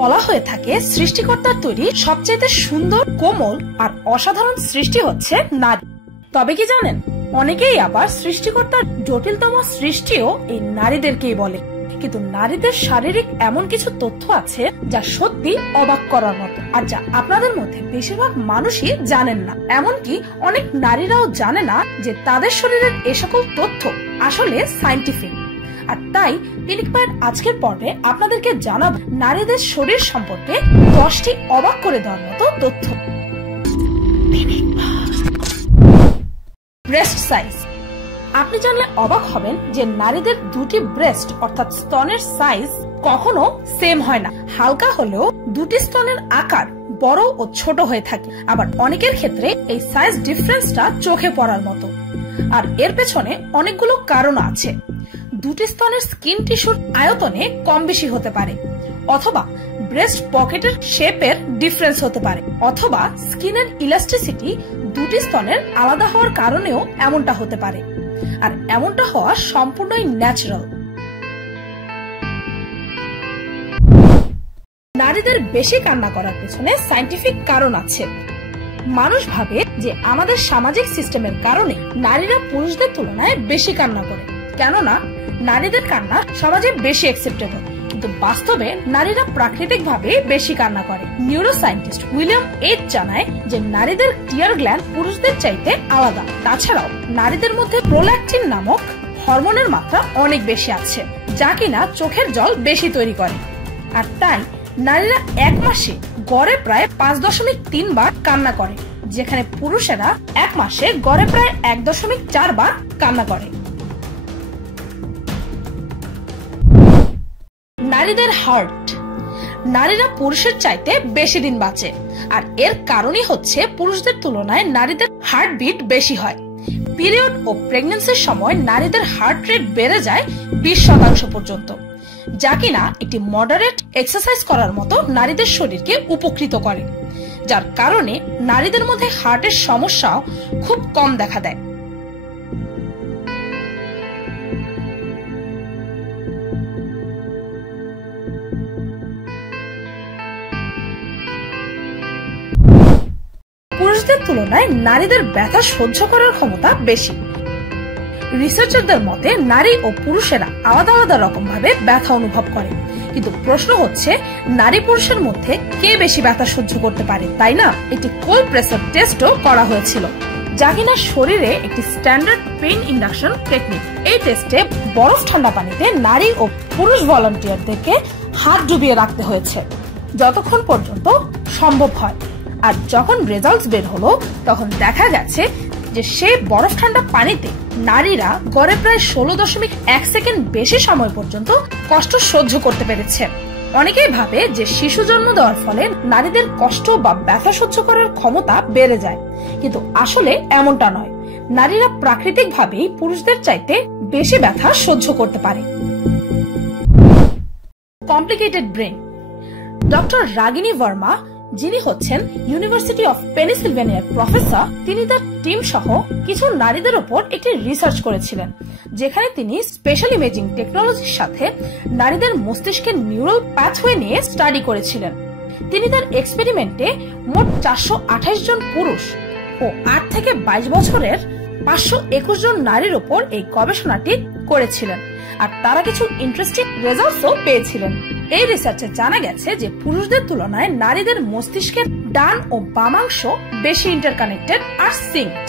বলা হয়ে থাকে সৃষ্টিকর্তার তৈরি সবচেয়ে সুন্দর, কোমল আর অসাধারণ সৃষ্টি হচ্ছে নারী। তবে কি জানেন, অনেকেই আবার সৃষ্টিকর্তার জটিলতম সৃষ্টিও এই নারীদেরকেই বলে। কিন্তু নারীদের শারীরিক এমন কিছু তথ্য আছে যা সত্যি অবাক করার মতো, আর যা আপনাদের মধ্যে বেশিরভাগ মানুষই জানেন না। এমনকি অনেক নারীরাও জানে না যে তাদের শরীরের এ সকল তথ্য আসলে সায়েন্টিফিক। আর তাই ক্লিনিক পয়েন্ট আজকের পর্বে আপনাদেরকে জানাবো নারীদের শরীর সম্পর্কে 10টি অবাক করে দেওয়ার মতো তথ্য। Breast size. আপনি জানলে অবাক হবেন যে নারীদের দুটি ব্রেস্ট অর্থাৎ স্তনের সাইজ কখনো সেম হয় না। হালকা হলেও দুটি স্তনের আকার বড় ও ছোট হয়ে থাকে। আবার অনেকের ক্ষেত্রে এই সাইজ ডিফারেন্সটা চোখে পড়ার মতো। আর এর পেছনে অনেকগুলো কারণ আছে। দুটি স্তনের স্কিন টিস্যুর আয়তনে কম বেশি হতে পারে, অথবা ব্রেস্ট পকেটের শেপের ডিফারেন্স হতে পারে, অথবা স্কিনের ইলাস্টিসিটি দুটি স্তনের আলাদা হওয়ার কারণেও এমনটা হতে পারে। আর এমনটা হওয়া সম্পূর্ণই ন্যাচারাল। নারীদের বেশি কান্না করার পেছনে সায়েন্টিফিক কারণ আছে। মানুষ ভাবে যে আমাদের সামাজিক সিস্টেমের কারণে নারীরা পুরুষদের তুলনায় বেশি কান্না করে, কেননা নারীদের কান্না সমাজে বেশি অ্যাকসেপ্টেবল। কিন্তু বাস্তবে নারীরা প্রাকৃতিক ভাবে বেশি কান্না করে। নিউরোসায়েন্টিস্ট উইলিয়াম এইচ জানায় যে নারীদের টিয়ার গ্ল্যান্ড পুরুষদের চাইতে আলাদা। তাছাড়াও নারীদের মধ্যে প্রোল্যাকটিন নামক হরমোনের মাত্রা অনেক বেশি আছে, যা কিনা চোখের জল বেশি তৈরি করে। আর তাই নারীরা এক মাসে গড়ে প্রায় 5.3 বার কান্না করে, যেখানে পুরুষেরা এক মাসে গড়ে প্রায় 1.4 বার কান্না করে। নারীদের হার্ট। নারীরা পুরুষের চাইতে বেশি দিন বাঁচে, আর এর কারণই হচ্ছে পুরুষদের তুলনায় নারীদের হার্টবিট বেশি হয়। পিরিয়ড ও প্রেগন্যান্সির সময় নারীদের হার্ট রেট বেড়ে যায় 20% পর্যন্ত, যা কিনা একটি মডারেট এক্সারসাইজ করার মতো নারীদের শরীরকে উপকৃত করে, যার কারণে নারীদের মধ্যে হার্টের সমস্যাও খুব কম দেখা দেয়। পুরুষদের তুলনায় নারীদের ব্যথা সহ্য করার ক্ষমতা বেশি। রিসার্চারদের মতে নারী ও পুরুষেরা আলাদা আলাদা রকম ভাবে ব্যথা অনুভব করে। কিন্তু প্রশ্ন হচ্ছে, নারী পুরুষের মধ্যে কে বেশি ব্যথা সহ্য করতে পারে, তাই না? একটি কোল্ড প্রেসার টেস্টও করা হয়েছিল, যা কিনা শরীরে একটি স্ট্যান্ডার্ড পেইন ইন্ডাকশন টেকনিক। এই টেস্টে বরফ ঠান্ডা পানিতে নারী ও পুরুষ ভলান্টিয়ারদেরকে হাত ডুবিয়ে রাখতে হয়েছে যতক্ষণ পর্যন্ত সম্ভব হয়। আর যখন রেজাল্টস বের হলো, তখন দেখা গেছে যে সেই বরফ ঠান্ডা পানিতে নারীরা গড়ে প্রায় 16.1 সেকেন্ড বেশি সময় পর্যন্ত কষ্ট সহ্য করতে পেরেছে। অনেকেই ভাবে যে শিশু জন্ম দেওয়ার ফলে নারীদের কষ্ট বা ব্যথা সহ্য করার ক্ষমতা বেড়ে যায়, কিন্তু আসলে এমনটা নয়। নারীরা প্রাকৃতিক ভাবেই পুরুষদের চাইতে বেশি ব্যথা সহ্য করতে পারে। Complicated brain. ডক্টর রাগিনী ভার্মা, যিনি হচ্ছেন ইউনিভার্সিটি অফ পেনিসিলভেনিয়ার প্রফেসর, তিনি তার টিম সহ কিছু নারীদের উপর একটি রিসার্চ করেছিলেন, যেখানে তিনি স্পেশাল ইমেজিং টেকনোলজির সাথে নারীদের মস্তিষ্কের নিউরাল প্যাথওয়ে নিয়ে স্টাডি করেছিলেন। তিনি তার এক্সপেরিমেন্টে মোট 428 জন পুরুষ ও 8 থেকে 22 বছরের 521 জন নারীর উপর এই গবেষণাটি করেছিলেন, আর তারা কিছু ইন্টারেস্টিং রেজাল্টসও পেয়েছিলেন। এই রিসার্চে জানা গেছে যে পুরুষদের তুলনায় নারীদের মস্তিষ্কের ডান ও বামাংশ বেশি ইন্টারকানেক্টেড আর সিঙ্কড।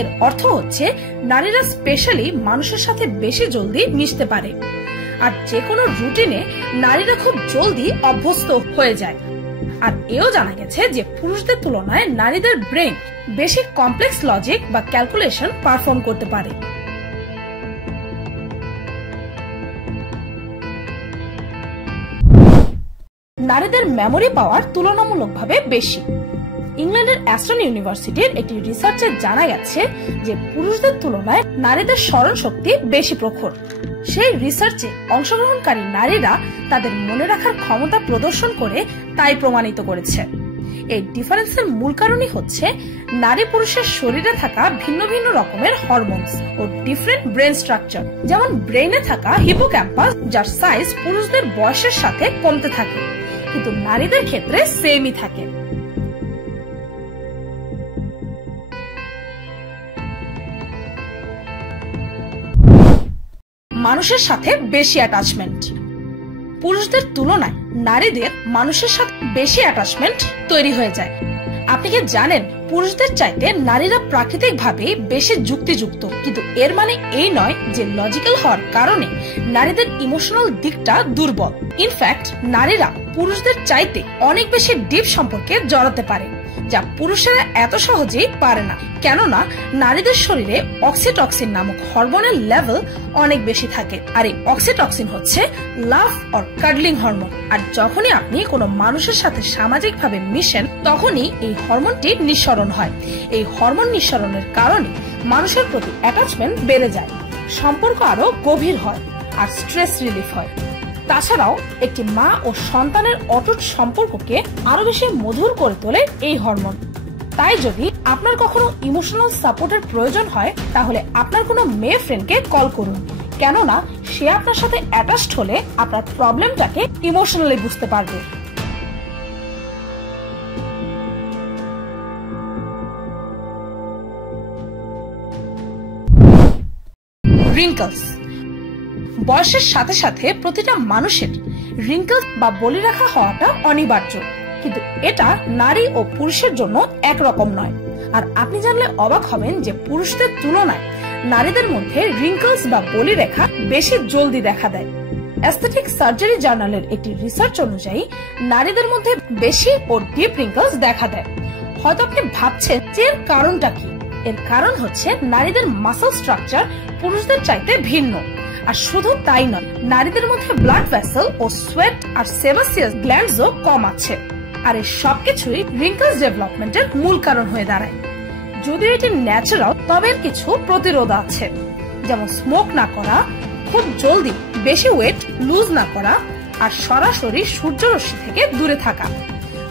এর অর্থ হচ্ছে নারীরা স্পেশালি মানুষের সাথে বেশি জলদি মিশতে পারে, আর যে কোনো রুটিনে নারীরা খুব জলদি অভ্যস্ত হয়ে যায়। আর এও জানা গেছে যে পুরুষদের তুলনায় নারীদের ব্রেন বেশি কমপ্লেক্স লজিক বা ক্যালকুলেশন পারফর্ম করতে পারে। নারীদের মেমোরি পাওয়ার তুলনামূলকভাবে বেশি। ইংল্যান্ডের অ্যাস্টন ইউনিভার্সিটির একটি রিসার্চে জানা গেছে যে পুরুষদের তুলনায় নারীদের স্মরণ শক্তি বেশি প্রখর। সেই রিসার্চে অংশগ্রহণকারী নারীরা তাদের মনে রাখার ক্ষমতা প্রদর্শন করে তাই প্রমাণিত করেছে। এই ডিফারেন্সের মূল কারণই হচ্ছে নারী পুরুষের শরীরে থাকা ভিন্ন ভিন্ন রকমের হরমোনস ও ডিফারেন্ট ব্রেন স্ট্রাকচার। যেমন ব্রেইনে থাকা হিপোক্যাম্পাস, যার সাইজ পুরুষদের বয়সের সাথে কমতে থাকে, কিন্তু নারীদের ক্ষেত্রে সেমই থাকে। মানুষের সাথে বেশি অ্যাটাচমেন্ট। পুরুষদের তুলনায় নারীদের মানুষের সাথে বেশি অ্যাটাচমেন্ট তৈরি হয়ে যায়। আপনি কি জানেন পুরুষদের চাইতে নারীরা প্রাকৃতিকভাবে বেশি যুক্তিযুক্ত, কিন্তু এর মানে এই নয় যে লজিক্যাল হওয়ার কারণে নারীদের ইমোশনাল দিকটা দুর্বল। ইনফ্যাক্ট নারীরা পুরুষদের চাইতে অনেক বেশি ডিপ সম্পর্কে জড়াতে পারে, যা পুরুষেরা এত সহজেই পারে না, কেননা নারীদের শরীরে অক্সিটক্সিন নামক হরমোনের লেভেল অনেক বেশি থাকে। আর এই অক্সিটক্সিন হচ্ছে লাভ অর কাডলিং হরমোন। আর যখনই আপনি কোনো মানুষের সাথে সামাজিকভাবে মিশেন, তখনই এই হরমোনটি নিঃসরণ হয়। এই হরমোন নিঃসরণের কারণে মানুষের প্রতি অ্যাটাচমেন্ট বেড়ে যায়, সম্পর্ক আরো গভীর হয় আর স্ট্রেস রিলিফ হয়। তাছাড়াও একটি মা ও সন্তানের অটুট সম্পর্ককে আরো বেশি মধুর করে তোলে এই হরমোন। তাই যদি আপনার কখনো ইমোশনাল সাপোর্টের প্রয়োজন হয়, তাহলে আপনার কোনো মেয়ে ফ্রেন্ডকে কল করুন, কেননা সে আপনার সাথে অ্যাটাচড হলে আপনার প্রবলেমটাকে ইমোশনালি বুঝতে পারবে। রিঙ্কলস। বয়সের সাথে সাথে প্রতিটা মানুষের রিঙ্কলস বা বলিরেখা হওয়াটা অনিবার্য, কিন্তু এটা নারী ও পুরুষের জন্য একরকম নয়। আর আপনি জানলে অবাক হবেন যে পুরুষদের তুলনায় নারীদের মধ্যে রিঙ্কলস বা বলিরেখা বেশি জলদি দেখা দেয়। অ্যাস্থেটিক সার্জারি জার্নালের একটি রিসার্চ অনুযায়ী নারীদের মধ্যে বেশি ও ডিপ রিঙ্কলস দেখা দেয়। হয়তো আপনি ভাবছেন যে এর কারণটা কি? এর কারণ হচ্ছে নারীদের মাসল স্ট্রাকচার পুরুষদের চাইতে ভিন্ন। আর শুধু তাই নয়, নারীদের মধ্যে ব্লাড ভেসেল ও সোয়েট আর সেবাসিয়াস গ্ল্যান্ডসও কম আছে। আর এই সবকিছুই রিঙ্কলস ডেভেলপমেন্টের মূল কারণ হয়ে দাঁড়ায়। যদিও এটি ন্যাচারাল, তবে এর কিছু প্রতিরোধ আছে, যেমন স্মোক না করা, খুব জলদি বেশি ওয়েট লুজ না করা, আর সরাসরি সূর্যরশ্মি থেকে দূরে থাকা।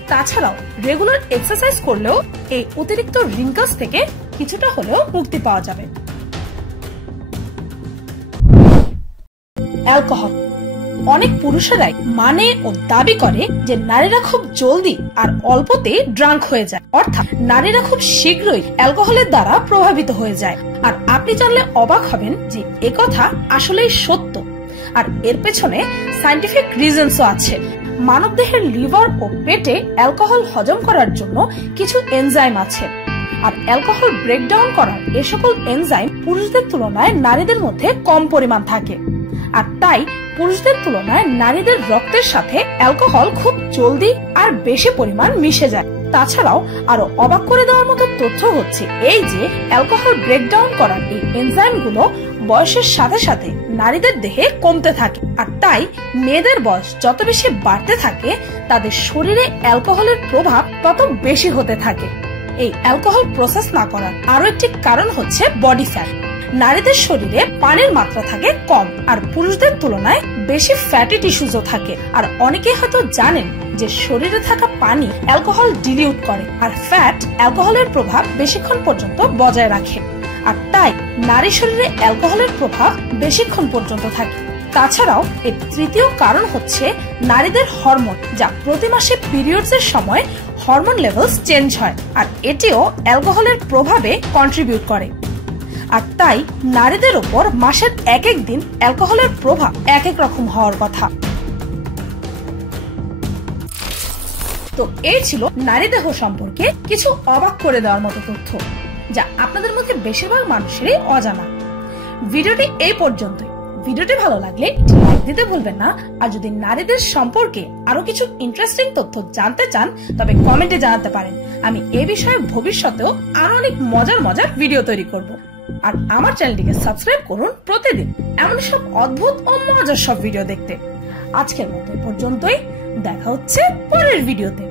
তাছাড়াও রেগুলার এক্সারসাইজ করলেও এই অতিরিক্ত রিঙ্কলস থেকে কিছুটা হলেও মুক্তি পাওয়া যাবে। অ্যালকোহল। অনেক পুরুষেরাই মানে ও দাবি করে যে নারীরা খুব জলদি আর অল্পতে ড্রাঙ্ক হয়ে যায়, অর্থাৎ নারীরা খুব শীঘ্রই অ্যালকোহলের দ্বারা প্রভাবিত হয়ে যায়। আর আপনি জানলে অবাক হবেন যে একথা আসলেই সত্য, আর এর পেছনে সায়েন্টিফিক রিজনসও আছে। মানবদেহের লিভার ও পেটে অ্যালকোহল হজম করার জন্য কিছু এনজাইম আছে, আর অ্যালকোহল ব্রেকডাউন করার এ সকল এনজাইম পুরুষদের তুলনায় নারীদের মধ্যে কম পরিমাণ থাকে। আর তাই পুরুষদের তুলনায় নারীদের রক্তের সাথে অ্যালকোহল খুব জলদি আর বেশি পরিমাণ মিশে যায়। তাছাড়াও আরো অবাক করে দেওয়ার মতো তথ্য হচ্ছে এই যে অ্যালকোহল ব্রেকডাউন করার এই এনজাইমগুলো বয়সের সাথে সাথে নারীদের দেহে কমতে থাকে। আর তাই মেয়েদের বয়স যত বেশি বাড়তে থাকে, তাদের শরীরে অ্যালকোহলের প্রভাব তত বেশি হতে থাকে। এই অ্যালকোহল প্রসেস না করার আরো একটি কারণ হচ্ছে বডি ফ্যাট। নারীদের শরীরে পানির মাত্রা থাকে কম, আর পুরুষদের তুলনায় বেশি ফ্যাটি টিস্যুজও থাকে। আর অনেকে হয়তো জানেন যে শরীরে থাকা পানি অ্যালকোহল ডিলিউট করে, আর ফ্যাট অ্যালকোহলের প্রভাব বেশিক্ষণ পর্যন্ত বজায় রাখে। আর তাই নারী শরীরে অ্যালকোহলের প্রভাব বেশিক্ষণ পর্যন্ত থাকে। তাছাড়াও এর তৃতীয় কারণ হচ্ছে নারীদের হরমোন, যা প্রতি মাসে পিরিয়ডস এর সময় হরমোন লেভেলস চেঞ্জ হয়, আর এটিও অ্যালকোহলের প্রভাবে কন্ট্রিবিউট করে। আর তাই নারীদের উপর মাসের এক এক দিন অ্যালকোহলের প্রভাব এক এক রকম হওয়ার কথা। তো এই ছিল নারী দেহ সম্পর্কে কিছু অবাক করে দেওয়ার মতো তথ্য, যা আপনাদের মধ্যে বেশিরভাগ মানুষেরই অজানা। ভিডিওটি এই পর্যন্তই। ভিডিওটি ভালো লাগলে লাইক দিতে ভুলবেন না। আর যদি নারীদের সম্পর্কে আরো কিছু ইন্টারেস্টিং তথ্য জানতে চান, তবে কমেন্টে জানাতে পারেন। আমি এই বিষয়ে ভবিষ্যতেও আরো অনেক মজার ভিডিও তৈরি করব। আর আমার চ্যানেলটিকে সাবস্ক্রাইব করুন প্রতিদিন এমন সব অদ্ভুত ও মজার সব ভিডিও দেখতে। আজকের মতো পর্যন্তই, দেখা হচ্ছে পরের ভিডিওতে।